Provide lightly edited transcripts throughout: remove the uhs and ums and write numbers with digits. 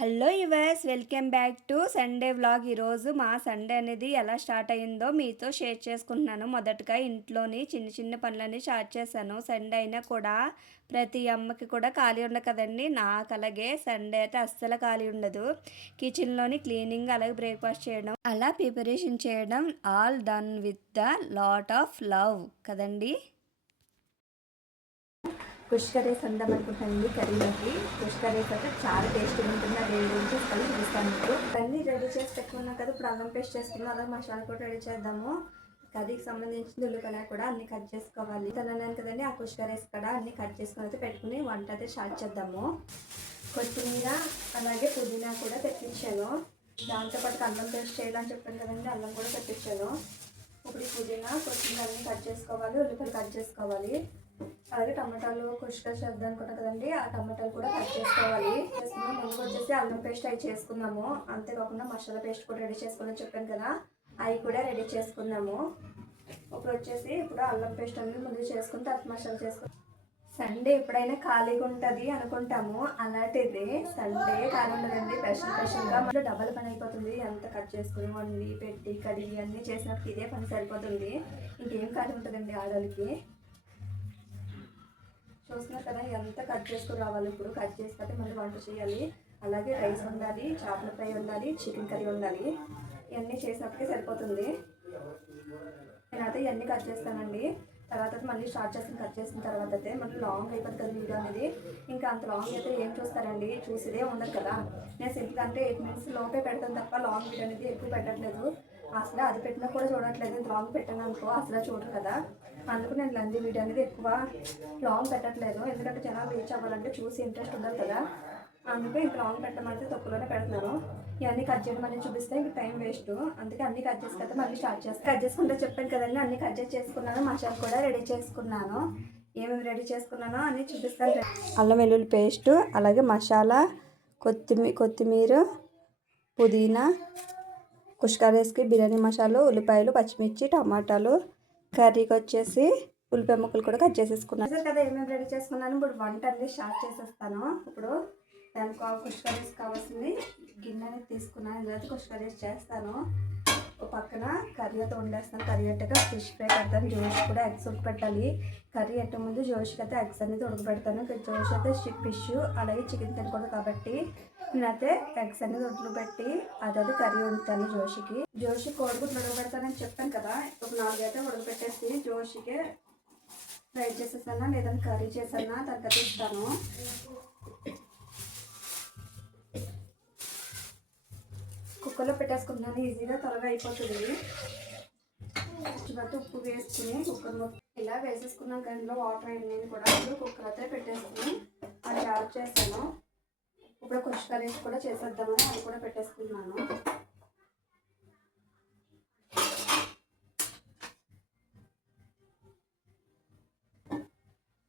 Hello yours, welcome back to Sunday vlog. ఈరోజు మా Sunday అనేది ఎలా స్టార్ట్ అయ్యిందో మీతో షేర్ చేసుకుంటున్నాను. మొదటగా ఇంట్లోని చిన్న చిన్న పనులన్నీ స్టార్ట్ చేశాను. సండే అయినా కూడా ప్రతి అమ్మకి కూడా ఖాళీ ఉండదు కదండి. నాకు అలాగే సండే అయితే అస్సలు ఖాళీ ఉండదు. కిచెన్లోని క్లీనింగ్, అలాగే బ్రేక్ఫాస్ట్ చేయడం, అలా ప్రిపరేషన్ చేయడం, all done with the lot of love కదండి. ఫిష్ కర్రీస్ అందాం అనుకుంటానండి. కర్రీలోకి ఫిష్ కర్రీస్ అయితే చాలా టేస్టీగా ఉంటుంది. అది గురించి కలిసి చూస్తాను. మీకు అన్నీ రెడీ చేసి పెట్టుకున్నాం కదా. ఇప్పుడు అల్లం పేస్ట్ చేసుకున్నాం, అలాగే మసాలా కూడా రెడీ చేద్దాము. కర్రీకి సంబంధించిన ఉల్లిపాయలు కూడా అన్ని కట్ చేసుకోవాలి. తనన్నాను కదండి, ఆ ఫిష్ కర్రీస్ కూడా అన్ని కట్ చేసుకుని అయితే పెట్టుకుని వంట అయితే స్టార్ట్ చేద్దాము. కొత్తిమీర అలాగే పుదీనా కూడా తెప్పించాను. దాంతోపాటు అల్లం పేస్ట్ చేయాలని చెప్పాను కదండి, అల్లం కూడా తెప్పించాను. ఇప్పుడు ఈ పుదీనా కొత్తిమీర అన్ని కట్ చేసుకోవాలి, ఉల్లిపాయలు కట్ చేసుకోవాలి. అలాగే టమాటాలు కుష్కా చేద్దాం అనుకున్నాం కదండి, ఆ టమాటాలు కూడా కట్ చేసుకోవాలి. ముందుకు వచ్చేసి అల్లం పేస్ట్ అవి చేసుకున్నాము. అంతేకాకుండా మసాలా పేస్ట్ కూడా రెడీ చేసుకుని చెప్పాను కదా, అవి కూడా రెడీ చేసుకున్నాము. ఇప్పుడు అల్లం పేస్ట్ అన్ని ముందు చేసుకుని తర్వాత మసాలా చేసుకుని. సండే ఎప్పుడైనా ఖాళీగా ఉంటుంది అనుకుంటాము, అలాంటిది సండే ఖాళీ ఉండదండి. స్పెషల్గా మళ్ళీ డబల్ పని అయిపోతుంది. ఎంత కట్ చేసుకుని వండి పెట్టి కడిగి అన్నీ చేసినప్పుడు ఇదే పని సరిపోతుంది. ఇంకేం ఖాళీ ఉంటుందండి ఆడవాళ్ళకి. చూస్తున్నారు కదా, ఎంత కట్ చేసుకుని రావాలి. ఇప్పుడు కట్ చేసుకుంటే మళ్ళీ వంట చేయాలి. అలాగే రైస్ ఉండాలి, చేపల ఫ్రై ఉండాలి, చికెన్ కర్రీ ఉండాలి. ఇవన్నీ చేసినప్పటికీ సరిపోతుంది. నేనైతే ఇవన్నీ కట్ చేస్తానండి. తర్వాత మళ్ళీ స్టార్ట్ చేస్తాను. కట్ చేసిన తర్వాత అయితే మళ్ళీ లాంగ్ అయిపోతుంది కదా వీడియో అనేది. ఇంకా అంత లాంగ్ అయితే ఏం చూస్తారండి, చూసేదే ఉండదు కదా. నేను సింపుల్ అంటే 8 minutes లోపే పెడతాను తప్ప లాంగ్ వీడియో అనేది ఎక్కువ పెట్టట్లేదు. అసలు అది పెట్టినా కూడా చూడట్లేదు. లాంగ్ పెట్టాను అనుకో అసలు చూడరు కదా. అందుకు నేను లంది వీడియో అనేది ఎక్కువ లాంగ్ పెట్టట్లేదు. ఎందుకంటే జనాలు రీచ్ అవ్వాలంటే చూసి ఇంట్రెస్ట్ ఉండాలి కదా. అందుకే ఇంక లాంగ్ పెట్టమంటే తక్కువలోనే పెడుతున్నాను. ఇవన్నీ కట్ చేయడం అనేది చూపిస్తే ఇంక టైం వేస్ట్. అందుకే అన్నీ కట్ చేసుకుంటే మళ్ళీ స్టార్ట్ చేస్తాను. కట్ చేసుకుంటే చెప్పాను కదండి, అన్నీ కట్ చేసి చేసుకున్నాను. మసాలా కూడా రెడీ చేసుకున్నాను. ఏమేమి రెడీ చేసుకున్నానో అన్నీ చూపిస్తాను. అల్లం వెల్లుల్లి పేస్టు, అలాగే మసాలా, కొత్తిమీర, పుదీనా, కుష్కా రైస్కి బిర్యానీ మసాలా, ఉల్లిపాయలు, పచ్చిమిర్చి, టమాటాలు, కర్రీకి వచ్చేసి ఉల్లిపాయ ముక్కలు కూడా కట్ చేసేసుకున్నాను కదా. ఏమేమి రెడీ చేసుకున్నాను. ఇప్పుడు వంట అనేది స్టార్ట్ చేసేస్తాను. ఇప్పుడు దానికి కుష్కా రైస్ కావాల్సింది గిన్నెని తీసుకున్నాను. ఇలా కుష్కా రైస్ చేస్తాను. ఒక పక్కన కర్రీ అయితే వండేస్తాను. కర్రీ అట్టగా ఫిష్ ఫ్రై పెడతాను. జోష్ కూడా ఎగ్స్ ఉడకపెట్టాలి. కర్రీ అట్టే ముందు జోష్కి అయితే ఎగ్స్ అనేది ఉడకపెడతాను. జోష్ అయితే ఫిష్ అలాగే చికెన్ తినకూడదు కాబట్టి నేనైతే ఎగ్స్ అనేది ఉడకబెట్టి అదైతే కర్రీ వండుతాను. జోషి కోడిగుడ్లు ఉడకబెడతానని చెప్పాను కదా. ఒక 4 అయితే ఉడకబెట్టేసి జోషికి ఫ్రై చేసేసాను, లేదంటే కర్రీ చేసానా తర్వాత ఇస్తాను. కుక్కర్లో పెట్టేసుకుంటున్నాను, ఈజీగా త్వరగా అయిపోతుంది. ఉప్పు వేసుకుని కుక్కర్ ఇలా వేసేసుకున్నాను. గంటలో వాటర్ అయింది కూడా. ఇప్పుడు కుక్కర్ అయితే పెట్టేసుకుని అది యాడ్ చేస్తాను. ఇప్పుడు కుష్కా రైస్ కూడా చేసేద్దామని అది కూడా పెట్టేసుకున్నాను.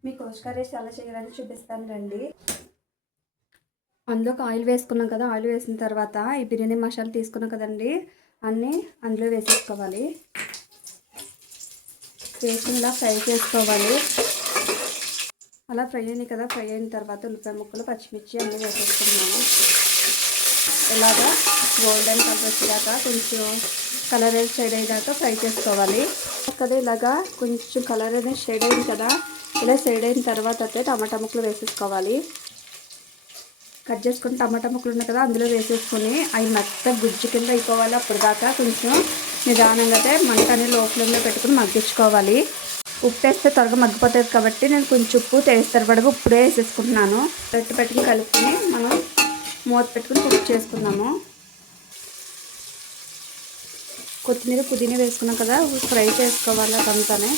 మీ కుష్కా రైస్ ఎలా చేయాలని చూపిస్తాను రండి. అందులోకి ఆయిల్ వేసుకున్నాం కదా. ఆయిల్ వేసిన తర్వాత ఈ బిర్యానీ మసాలా తీసుకున్నాం కదండి, అన్నీ అందులో వేసేసుకోవాలి. వేసుకుని ఫ్రై చేసుకోవాలి. అలా ఫ్రై అయినాయి కదా. ఫ్రై అయిన తర్వాత ఉల్లిపాయ ముక్కలు, పచ్చిమిర్చి అన్నీ వేసేసుకున్నాము. ఇలాగా గోల్డెన్ కలర్ వచ్చేదాకా కొంచెం కలర్ అనేది షేడ్ అయ్యేదాకా ఫ్రై చేసుకోవాలి కదా. ఇలాగా కొంచెం కలర్ అనేది షేడ్ అయింది కదా. ఇలా షేడ్ అయిన తర్వాత అయితే టమాటా ముక్కలు వేసేసుకోవాలి. కట్ చేసుకుని టమాటా ముక్కలు ఉన్నాయి కదా, అందులో వేసేసుకొని అవి మెత్తగా గుజ్జు కింద అయిపోవాలి. అప్పుడు దాకా కొంచెం నిదానంగా అయితే మంట అనేది లో ఫ్లేమ్లో పెట్టుకుని మగ్గించుకోవాలి. ఉప్పు వేస్తే త్వరగా మగ్గిపోతుంది కాబట్టి నేను కొంచెం ఉప్పు టేస్ట్ పడగా ఇప్పుడే వేసేసుకుంటున్నాను. పెట్టుకుని కలుపుకొని మనం మూత పెట్టుకుని కుక్ చేసుకున్నాము. కొత్తిమీర పుదీనా వేసుకున్నాం కదా, ఫ్రై చేసుకోవాలి అదంతానే.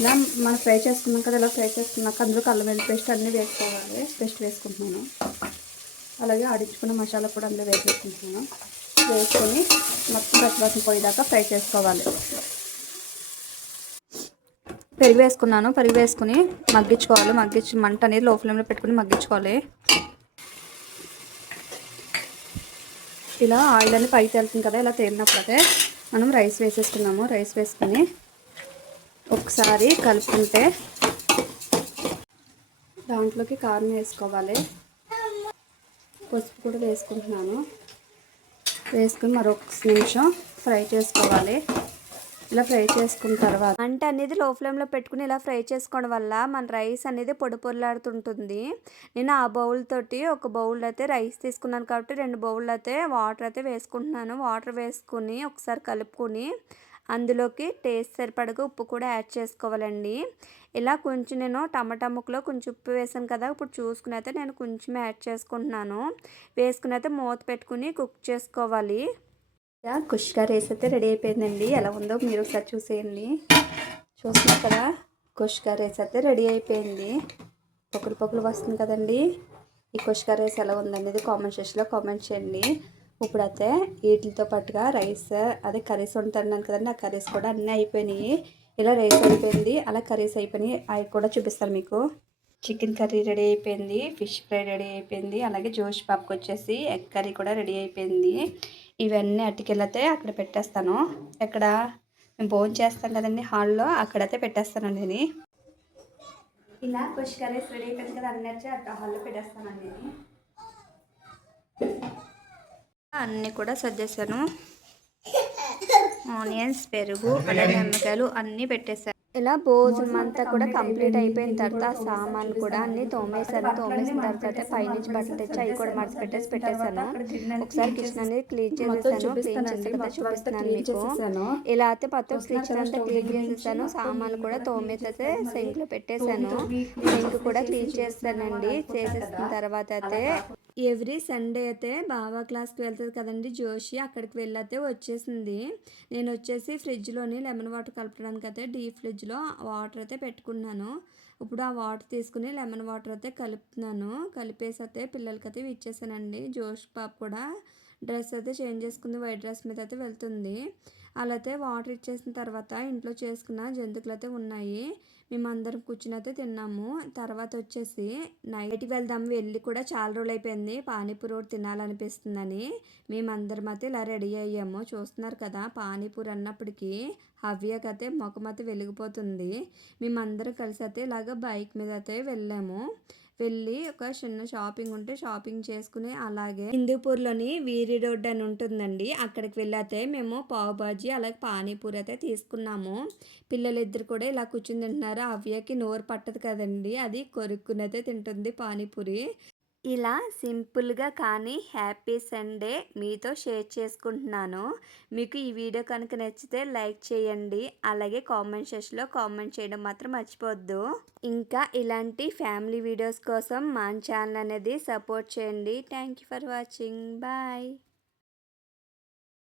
ఇలా మనం ఫ్రై చేసుకున్నాం కదా. ఇలా ఫ్రై చేసుకున్నాక అందులో అల్లం వెల్లుల్లి పేస్ట్ అన్నీ వేసుకోవాలి. పేస్ట్ వేసుకుంటున్నాను. అలాగే ఆడించుకున్న మసాలా కూడా అందులో వేసేసుకుంటున్నాను. వేసుకొని మొత్తం పచ్చివాసన పోయేదాకా ఫ్రై చేసుకోవాలి. పెరుగు వేసుకున్నాను. పెరుగు వేసుకుని మగ్గించుకోవాలి. మంట అనేది లో ఫ్లేమ్లో పెట్టుకుని మగ్గించుకోవాలి. ఇలా ఆయిల్ అనేది పైకి వెళ్తుంది కదా. ఇలా తేలినప్పుడైతే మనం రైస్ వేసేసుకున్నాము. రైస్ వేసుకుని ఒకసారి కలుపుకుంటే దాంట్లోకి కారం వేసుకోవాలి. పసుపు కూడా వేసుకుంటున్నాను. వేసుకుని మరొక నిమిషం ఫ్రై చేసుకోవాలి. ఇలా ఫ్రై చేసుకున్న తర్వాత అంటే అనేది లో ఫ్లేమ్లో పెట్టుకుని ఇలా ఫ్రై చేసుకోవడం వల్ల మన రైస్ అనేది పొడి పొడిలాడుతుంటుంది. నేను ఆ బౌల్ తోటి ఒక బౌల్ అయితే రైస్ తీసుకున్నాను కాబట్టి 2 బౌల్ అయితే వాటర్ అయితే వేసుకుంటున్నాను. వాటర్ వేసుకుని ఒకసారి కలుపుకొని అందులోకి టేస్ట్ సరిపడగా ఉప్పు కూడా యాడ్ చేసుకోవాలండి. ఇలా కొంచెం నేను టమాటా ముక్కలో కొంచెం ఉప్పు వేసాను కదా, ఇప్పుడు చూసుకుని అయితే నేను కొంచెం యాడ్ చేసుకుంటున్నాను. వేసుకుని అయితే మూత పెట్టుకుని కుక్ చేసుకోవాలి. కుష్కా రైస్ అయితే రెడీ అయిపోయిందండి. ఎలా ఉందో మీరు ఒకసారి చూసేయండి. చూస్తున్నారు కదా, కుష్కా రైస్ అయితే రెడీ అయిపోయింది. పొక్కులు పొక్కులు వస్తుంది కదండి. ఈ కుష్కా రైస్ ఎలా ఉందనేది కామెంట్ సెక్షన్లో కామెంట్ చేయండి. ఇప్పుడైతే వీటితో పాటుగా రైస్ అదే కర్రీస్ ఉంటాను కదండి, ఆ కర్రీస్ కూడా అన్నీ అయిపోయినాయి. ఇలా రైస్ అయిపోయింది, అలా కర్రీస్ అయిపోయినాయి. అవి కూడా చూపిస్తాను మీకు. చికెన్ కర్రీ రెడీ అయిపోయింది, ఫిష్ ఫ్రై రెడీ అయిపోయింది, అలాగే జోష్ పాప్కి వచ్చేసి ఎగ్ కర్రీ కూడా రెడీ అయిపోయింది. ఇవన్నీ అట్టుకెళ్ళితే అక్కడ పెట్టేస్తాను. ఎక్కడ మేము భోజనం చేస్తాం కదండి హాల్లో, అక్కడైతే పెట్టేస్తానండి నేను. ఇలా ఫిష్ కర్రీస్ రెడీ అయిపోయింది కదా, అన్నీ అట్లా హాల్లో పెట్టేస్తానండి. అన్నీ కూడా సర్దేశాను. ఆనియన్స్, పెరుగు, అలాగే నిమ్మకాయలు అన్నీ పెట్టేశాను. ఇలా భోజనం అంతా కూడా కంప్లీట్ అయిపోయిన తర్వాత ఆ సామాన్లు కూడా అన్నీ తోమేశాను. తోమేసిన తర్వాత పైనుంచి బట్టలు తెచ్చి అవి కూడా మడత పెట్టేసాను. ఒకసారి కిచెన్ అనేది క్లీన్ చేసేసాను. క్లీన్ చేసిన కదా చూపిస్తున్నాను మీకు. ఇలా అయితే మొత్తం కిచెన్ అంతా క్లీన్ చేసేసాను. సామాన్లు కూడా తోమేసి సింక్లో పెట్టేశాను. సింక్ కూడా క్లీన్ చేస్తానండి. చేసేసిన తర్వాత అయితే ఎవ్రీ సండే అయితే బాబా క్లాస్కి వెళ్తుంది కదండి జోషి, అక్కడికి వెళ్ళైతే వచ్చేసింది. నేను వచ్చేసి ఫ్రిడ్జ్లోని లెమన్ వాటర్ కలపడానికి అయితే డీప్ ఫ్రిడ్జ్లో వాటర్ అయితే పెట్టుకున్నాను. ఇప్పుడు ఆ వాటర్ తీసుకుని లెమన్ వాటర్ అయితే కలుపుతున్నాను. కలిపేసి అయితే పిల్లలకైతే ఇచ్చేసానండి. జోష్ పాప కూడా డ్రెస్ అయితే చేంజ్ చేసుకుంది, వైట్ డ్రెస్ మీద అయితే వెళ్తుంది. అలా అయితే వాటర్ ఇచ్చేసిన తర్వాత ఇంట్లో చేసుకున్న జంతువులు అయితే ఉన్నాయి. మేమందరం కూర్చుని అయితే తిన్నాము. తర్వాత వచ్చేసి నైట్కి వెళ్దాము, వెళ్ళి కూడా చాలా రోజులు అయిపోయింది, పానీపూరి ఒకటి తినాలనిపిస్తుందని మేమందరం అయితే ఇలా రెడీ అయ్యాము. చూస్తున్నారు కదా, పానీపూరి అన్నప్పటికీ హవ్యకైతే ముఖం అయితే వెలిగిపోతుంది. మేమందరం కలిసి అయితే ఇలాగ బైక్ మీద అయితే వెళ్ళాము. వెళ్ళి ఒక చిన్న షాపింగ్ ఉంటే షాపింగ్ చేసుకుని అలాగే హిందూపూర్లోని వీరి రోడ్ అని ఉంటుందండి, అక్కడికి వెళ్ళైతే మేము పావు బాజీ అలాగే పానీపూరి అయితే తీసుకున్నాము. పిల్లలిద్దరు కూడా ఇలా కూర్చుని తింటున్నారు. అవ్యకి నోరు పట్టదు కదండి, అది కొరుక్కుని అయితే తింటుంది పానీపూరి. ఇలా సింపుల్గా కానీ హ్యాపీ సండే మీతో షేర్ చేసుకుంటున్నాను. మీకు ఈ వీడియో కనుక నచ్చితే లైక్ చేయండి, అలాగే కామెంట్ సెక్షన్లో కామెంట్ చేయడం మాత్రం మర్చిపోవద్దు. ఇంకా ఇలాంటి ఫ్యామిలీ వీడియోస్ కోసం మన ఛానల్ అనేది సపోర్ట్ చేయండి. Thank you for watching. Bye.